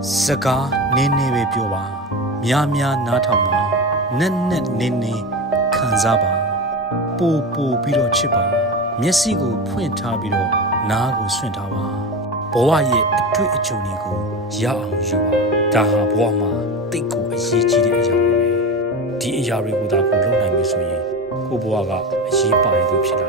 စကားနင်းနေပဲပြောပါများများနားထောင်ပါနက်နက်နင်းနေခံစားပါပူပူပြီးတော့ချစ်ပါမျက်စိကိုဖွင့်ထားပြီးတော့နားကိုဆွင့်ထားပါဘဝရဲ့အတွေ့အကြုံတွေကိုရအောင်ယူပါဒါဟာဘဝမှာတိတ်ကိုအရေးကြီးတဲ့အရာတွေပဲဒီအရာတွေကိုသာကိုလုပ်နိုင်ပြီဆိုရင်ကိုယ့်ဘဝကအရေးပါတဲ့သူဖြစ်လာ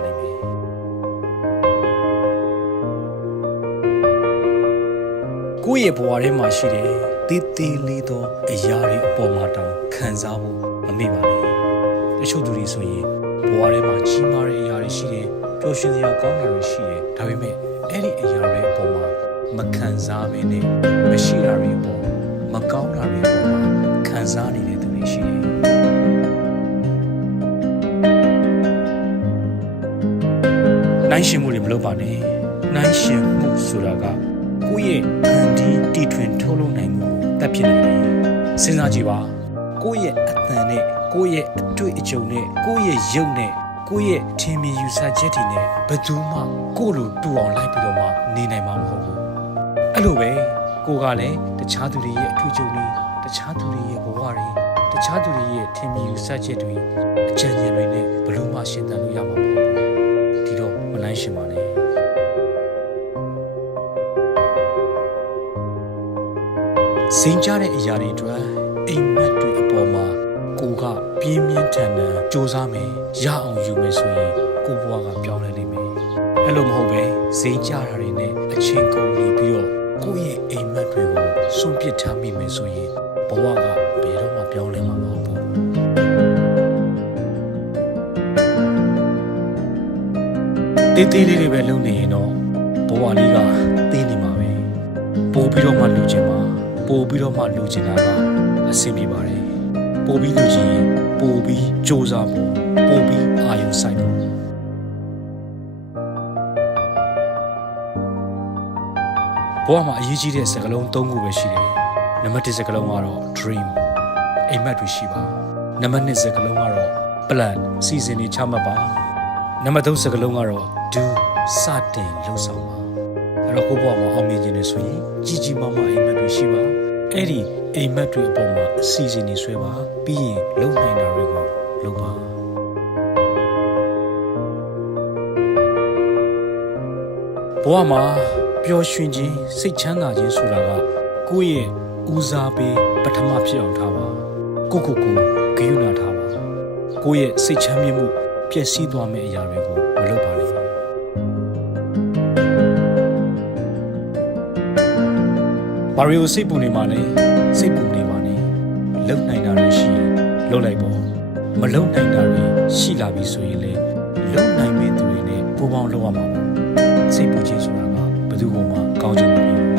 ယ်ကိုယ့်ရဲ့ဘဝထဲမှာရှိတဲ့တည်တည်လေးသောအရာတွေအပေါ်မှာတောင်ခံစားဖို့မမေ့ပါနဲ့တချို့သူတွေဆိုရင်ဘဝထဲမှာကြီးမားတဲ့အရာတွေရှိတယ်ပျော်ရွှင်စရာကောင်းတာတွေရှိတယ်ဒါပေမဲ့အဲ့ဒီအရာတွေအပေါ်မှာမခံစားဘဲနဲ့မရှိတာတွေအပေါ်မကောင်းတာတွေအပေါ်မှာခံစားနေတဲ့သူတွေရှိတယ်နိုင်ရှင်မှုတွေမလုပ်ပါနဲ့နိုင်ရှင်မှုဆိုတာကကိုယ့်ရဲ့ စဉ်းစားကြည့်ပါ။ကိုယ့်ရဲ့အသံနဲ့ကိုယ့်ရဲ့အတွေ့အကြုံနဲ့ကိုယ့်ရဲ့ရုပ်နဲ့ကိုယ့်ရဲ့ထင်မြင်ယူဆချက်တွေနဲ့ဘယ်သူမှကိုယ့်လိုတူအောင်လိုက်ပြီးတော့မှနေနိုင်မှာမဟုတ်ဘူး။အဲ့လိုပဲကိုကလည်းတခြားသူတွေရဲ့အတွေ့အကြုံတွေတခြားသူတွေရဲ့ဘဝတွေတခြားသူတွေရဲ့ထင်မြင်ယူဆချက်တွေအကြံဉာဏ်တွေနဲ့ဘယ်လို့မှရှင်းသန်လို့ရမှာမဟုတ်ဘူး။ဒီတော့မနိုင်ရှင်ပါနဲ့။ စိန်ကြတဲ့အရာတွေအတွက်အိမ်မက်တွေအပေါ်မှာကိုကပြင်းပြင်းထန်ထန်စူးစမ်းမယ်ရအောင်ယူမယ်ဆိုရင်ကိုဘွားကပြောင်းလဲနိုင်မယ်အဲ့လိုမဟုတ်ပဲစိန်ကြတာတွေနဲ့အချင်းကုန်နေပြီးတော့ကိုယ့်ရဲ့အိမ်မက်တွေကိုစွန့်ပစ်ထားမိမယ်ဆိုရင်ဘဝကဘယ်တော့မှပြောင်းလဲမှာမဟုတ်ဘူးတေးသေးလေးတွေပဲလုပ်နေရင်တော့ဘဝလေးကသေးနေမှာပဲပို့ပြီးတော့မှလူချင်ပါ ပို့ပြီးတော့မှလိုချင်တာကအဆင်ပြေပါတယ်ပို့ပြီးလိုချင်ရင်ပို့ပြီးစူးစမ်းဖို့ပို့ပြီးအာရုံစိုက်ဖို့ဘဝမှာအရေးကြီးတဲ့စကားလုံး၃ခုပဲရှိတယ်နံပါတ်၁စကားလုံးကတော့ dream အိမ်မက်တွေရှိပါနံပါတ်2စကားလုံးကတော့ plan စီစဉ်နေချမှတ်ပါနံပါတ်3စကားလုံးကတော့ do စတင်လှုပ်ဆောင်ပါအဲ့တော့ကိုယ့်ဘဝမှာအောင်မြင်ခြင်းတွေဆိုရင်ကြီးကြီးမားမားအိမ်မက်တွေရှိပါ အဲ့ဒီအိမ်မက်တွေအပေါ်မှာအစီအစဉ်တွေဆွဲပါပြီးရင်လုံနိုင်တာတွေကိုလုပ်ပါဘဝမှာပျော်ရွှင်ခြင်းစိတ်ချမ်းသာခြင်းဆိုတာကကိုယ့်ရဲ့ဦးစားပေးပထမဖြစ်အောင်ထားပါကိုကိုကိုဂရုဏာထားပါကိုယ့်ရဲ့စိတ်ချမ်းမြေ့မှုပျက်စီးသွားမယ့်အရာတွေကိုမလုပ်ပါနဲ့ ဘာရီကိုစိတ်ပူနေမှာလဲစိတ်ပူနေပါနဲ့လုံနိုင်တာတွေရှိရင်လုံလိုက်ပေါ့မလုံနိုင်တာတွေရှိလာပြီဆိုရင်လေလုံနိုင်မဲ့သူတွေနဲ့ပူပေါင်းလုပ်ရမှာပေါ့စိတ်ပူခြင်းဆိုတာကဘယ်သူမှကောင်းချင်မဖြစ်ဘူး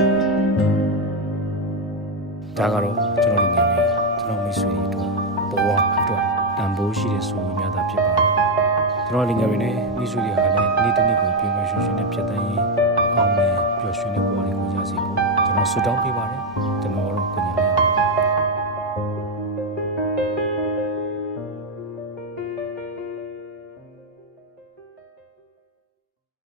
ဒါကတော့ကျွန်တော်လူငယ်တွေကျွန်တော်မိတ်ဆွေတွေအတွက်ဘဝအတွက်တန်ဖိုးရှိတဲ့ဆိုများတာဖြစ်ပါတယ်ကျွန်တော်လူငယ်တွေနဲ့မိတ်ဆွေတွေဟာလည်းနေ့တစ်နေ့ကိုပြင်ပရွှင်ရွှင်နဲ့ဖြတ်သန်းရင် ဆုတောင်းပေးပါတယ်